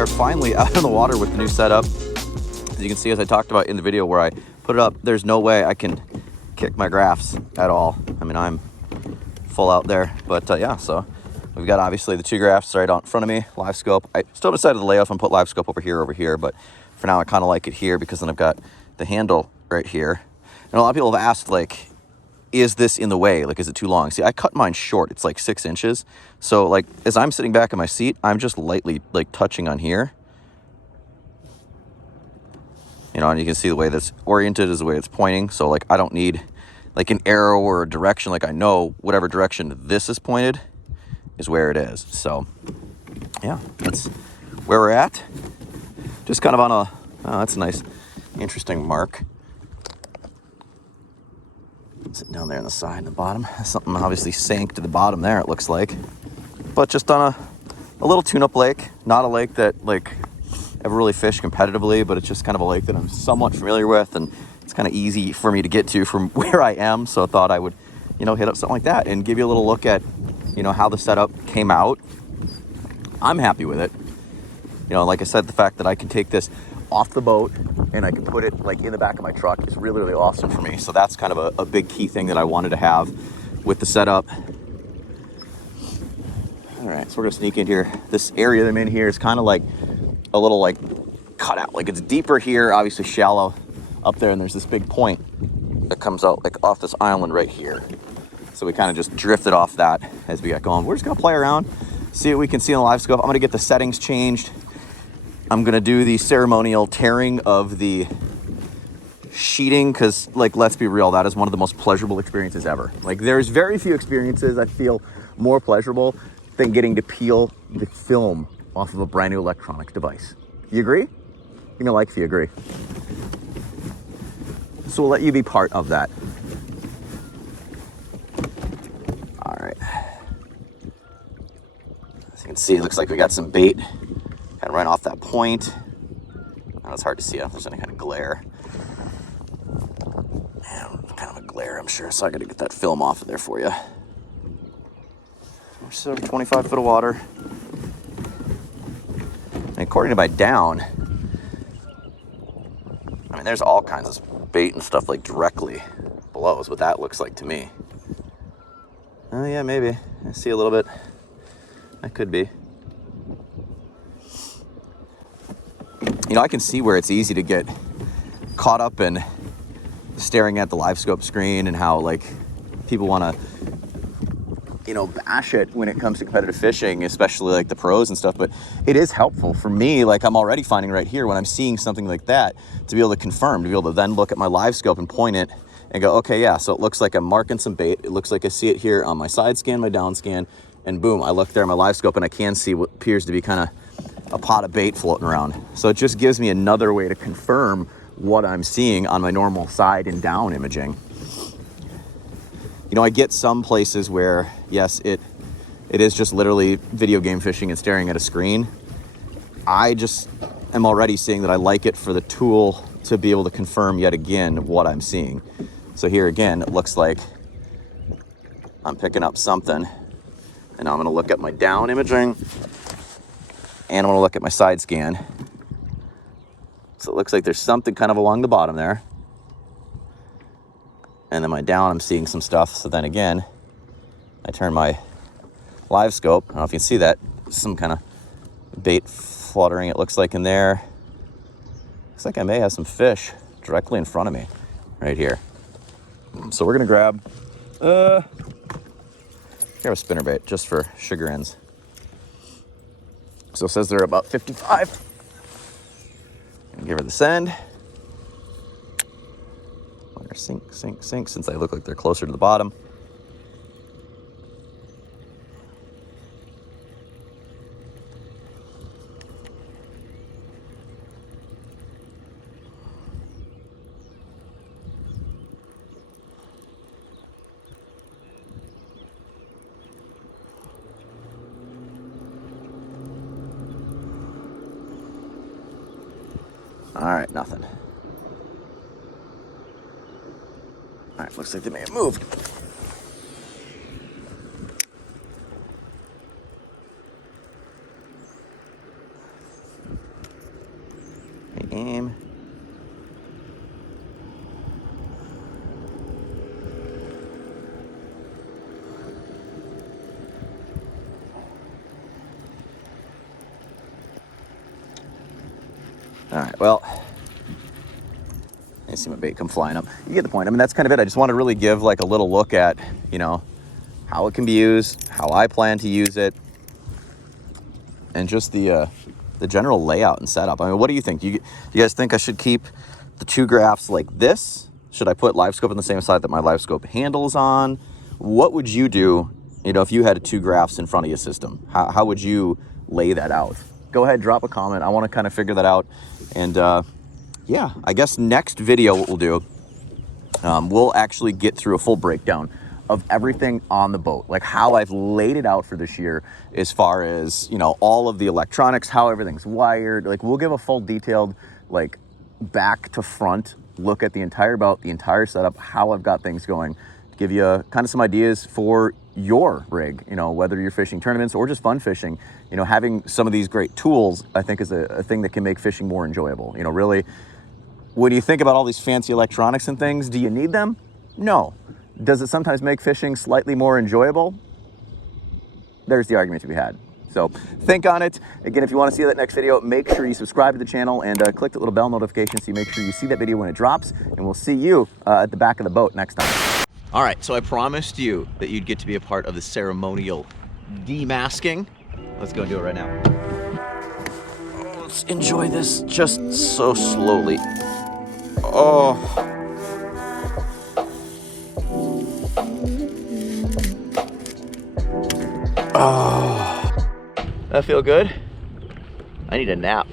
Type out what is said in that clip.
are finally out on the water with the new setup. As you can see, as I talked about in the video where I put it up, there's no way I can kick my graphs at all. I mean, I'm full out there, but yeah, so we've got obviously the 2 graphs right out in front of me, Livescope. I still decided to lay off and put Livescope over here, but for now I kind of like it here because then I've got the handle right here. And a lot of people have asked, like, is this in the way? Like, is it too long? See, I cut mine short. It's like 6 inches. So like, as I'm sitting back in my seat, I'm just lightly like touching on here. You know, and you can see the way that's oriented is the way it's pointing. So like, I don't need like an arrow or a direction. Like, I know whatever direction this is pointed is where it is. So yeah, that's where we're at. Just kind of on a, oh, that's a nice, interesting mark. Sitting down there on the side and the bottom. Something obviously sank to the bottom there, it looks like. But just on a little tune-up lake. Not a lake that like ever really fished competitively, but it's just kind of a lake that I'm somewhat familiar with, and it's kind of easy for me to get to from where I am. So I thought I would, you know, hit up something like that and give you a little look at, you know, how the setup came out. I'm happy with it. You know, like I said, the fact that I can take this off the boat and I can put it like in the back of my truck is really, really awesome for me. So that's kind of a big key thing that I wanted to have with the setup. All right, so we're gonna sneak in here. This area that I'm in here is kind of like a little like cut out. Like, it's deeper here, obviously shallow up there, and there's this big point that comes out like off this island right here. So we kind of just drifted off that as we got going. We're just gonna play around, see what we can see on the Livescope. I'm gonna get the settings changed. I'm gonna do the ceremonial tearing of the sheeting because, like, let's be real, that is one of the most pleasurable experiences ever. Like, there's very few experiences I feel more pleasurable than getting to peel the film off of a brand new electronic device. You agree? You know, like if you agree. So we'll let you be part of that. All right. As you can see, it looks like we got some bait kind of right off that point. Now it's hard to see if there's any kind of glare. Yeah, kind of a glare, I'm sure. So I got to get that film off of there for you. We're still over 25 foot of water. And according to my down, I mean, there's all kinds of bait and stuff like directly below is what that looks like to me. Oh yeah, maybe. I see a little bit. That could be. You know, I can see where it's easy to get caught up in staring at the Livescope screen and how, like, people want to, you know, bash it when it comes to competitive fishing, especially like the pros and stuff. But it is helpful for me. Like, I'm already finding right here when I'm seeing something like that to be able to confirm, to be able to then look at my Livescope and point it and go, okay, yeah, so it looks like I'm marking some bait. It looks like I see it here on my side scan, my down scan, and boom, I look there at my Livescope and I can see what appears to be kind of a pot of bait floating around. So it just gives me another way to confirm what I'm seeing on my normal side and down imaging. You know, I get some places where, yes, it is just literally video game fishing and staring at a screen. I just am already seeing that I like it for the tool to be able to confirm yet again what I'm seeing. So here again, it looks like I'm picking up something, and now I'm gonna look at my down imaging and I'm gonna look at my side scan. So it looks like there's something kind of along the bottom there. And then my down, I'm seeing some stuff. So then again, I turn my Livescope. I don't know if you can see that. Some kind of bait fluttering, it looks like, in there. Looks like I may have some fish directly in front of me right here. So we're gonna grab a spinnerbait just for sugar ends. So it says they're about 55. And give her the send. Let her sink, sink, sink, since they look like they're closer to the bottom. All right, nothing. All right, looks like they may have moved. All right, well, I see my bait come flying up. You get the point. I mean, that's kind of it. I just want to really give like a little look at, you know, how it can be used, how I plan to use it, and just the general layout and setup. I mean, what do you think? Do you guys think I should keep the 2 graphs like this? Should I put Livescope on the same side that my Livescope handle's on? What would you do, you know, if you had 2 graphs in front of your system? How would you lay that out? Go ahead, drop a comment. I want to kind of figure that out. And yeah, I guess next video what we'll do, we'll actually get through a full breakdown of everything on the boat, like how I've laid it out for this year as far as, you know, all of the electronics, how everything's wired. Like, we'll give a full detailed, like, back to front look at the entire boat, the entire setup, how I've got things going, to give you kind of some ideas for your rig, you know, whether you're fishing tournaments or just fun fishing. You know, having some of these great tools, I think, is a thing that can make fishing more enjoyable. You know, really, when you think about all these fancy electronics and things, do you need them? No. Does it sometimes make fishing slightly more enjoyable? There's the argument to be had. So think on it. Again, if you want to see that next video, make sure you subscribe to the channel and click that little bell notification so you make sure you see that video when it drops. And we'll see you at the back of the boat next time. All right, so I promised you that you'd get to be a part of the ceremonial demasking. Let's go and do it right now. Let's enjoy this just so slowly. Oh. Oh, that feel good? I need a nap.